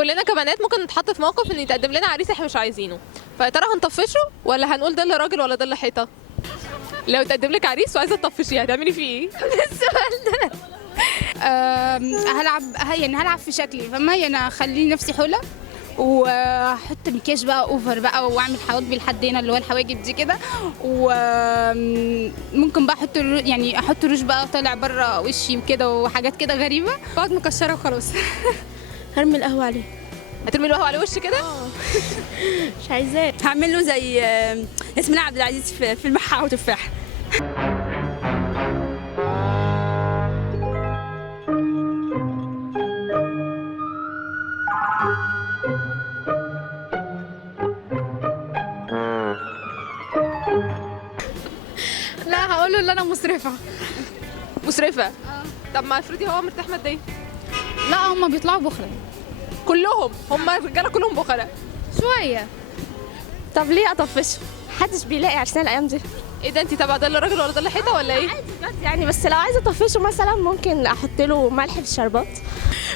كلنا كبنات ممكن نتحط في موقف ان يتقدم لنا عريس احنا مش عايزينه، فيا ترى هنطفشه ولا هنقول ده اللي راجل ولا ده اللي حيطه؟ لو تقدم لك عريس وعايزه تطفشيه هتعملي فيه ايه؟ السؤال ده هلعب في شكلي، فاهمه؟ يعني اخلي نفسي حله واحط مكياج بقى اوفر بقى، واعمل حواجبي لحد هنا اللي هو الحواجب دي كده، وممكن بقى احط روج بقى طالع بره وشي وكده وحاجات كده غريبه، بقعد مكشره وخلاص. هرمي القهوة عليه. هترمي القهوه على وش كده؟ مش عايزاه. هعمل له زي ياسمين عبد العزيز في فيلم حق وتفاح. لا هقول له ان انا مسرفه. مسرفه؟ طب ما افرضي هو مرتاح ماديا. لا هم بيطلعوا بخله كلهم هم الرجاله كلهم بخلاء شويه. طب ليه اطفشه؟ محدش بيلاقي عشان الايام دي. ايه ده؟ انت تبع ده اللي راجل ولا ده اللي حيطه ولا ايه؟ عادي بجد يعني، بس لو عايزه اطفشه مثلا ممكن احط له ملح في الشربات.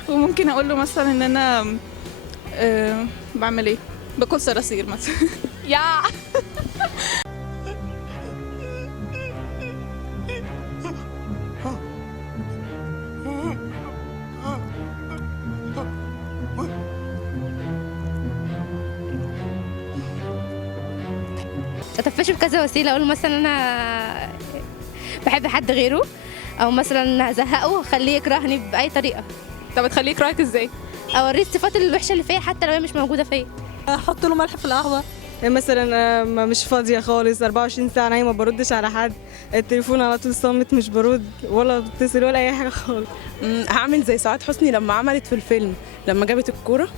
وممكن اقول له مثلا ان انا بعمل ايه، باكل صراصير مثلا. يا اطفشه بكذا وسيله، اقول له مثلا انا بحب حد غيره، او مثلا هزهقه واخليه يكرهني باي طريقه. طب تخليه يكرهك ازاي؟ اوريه الصفات الوحشه اللي فيا حتى لو هي مش موجوده فيا. احط له ملح في القهوه. مثلا مش فاضيه خالص 24 ساعه نايمه، ما بردش على حد، التليفون على طول صامت، مش برد ولا بتصل ولا اي حاجه خالص. هعمل زي سعاد حسني لما عملت في الفيلم، لما جابت الكوره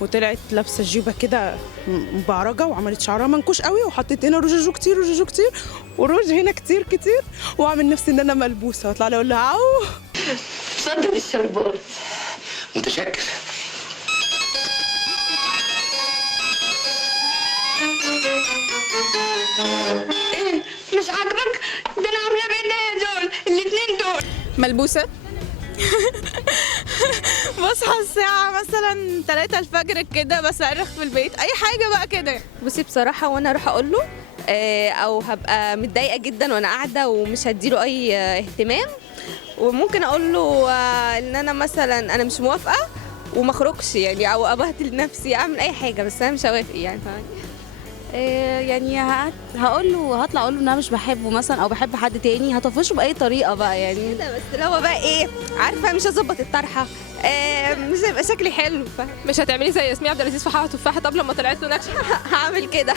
وطلعت لابسه جيبه كده مبعرجه وعملت شعرها منكوش قوي، وحطيت هنا رجاجو كتير رجاجو كتير وروج هنا كتير كتير، واعمل نفسي ان انا ملبوسه واطلع لها اقول لها عو. اتفضل الشربات. متشكر. ايه مش عاجبك؟ ده انا عامله بايديا دول الاثنين دول. ملبوسه. بصحى الساعة مثلا 3 الفجر كده بصرخ في البيت أي حاجة بقى كده. بصي بصراحة وانا اروح اقول له او هبقى متضايقة جدا وانا قاعدة ومش هديله اي اهتمام، وممكن اقول له ان انا مثلا انا مش موافقة وما اخرجش يعني، او ابهدل نفسي اعمل اي حاجة، بس انا مش هوافق يعني، فاهمة؟ يعني هقول له، هطلع اقول له ان انا مش بحبه مثلا او بحب حد تاني، هطفشه باي طريقه بقى يعني كده. بس لو بقى ايه عارفه مش هظبط الطرحه، مش هيبقى شكلي حلو، مش هتعملي زي ياسمين عبد العزيز في حق وتفاحه؟ طب لما طلعت له نكشه هعمل كده.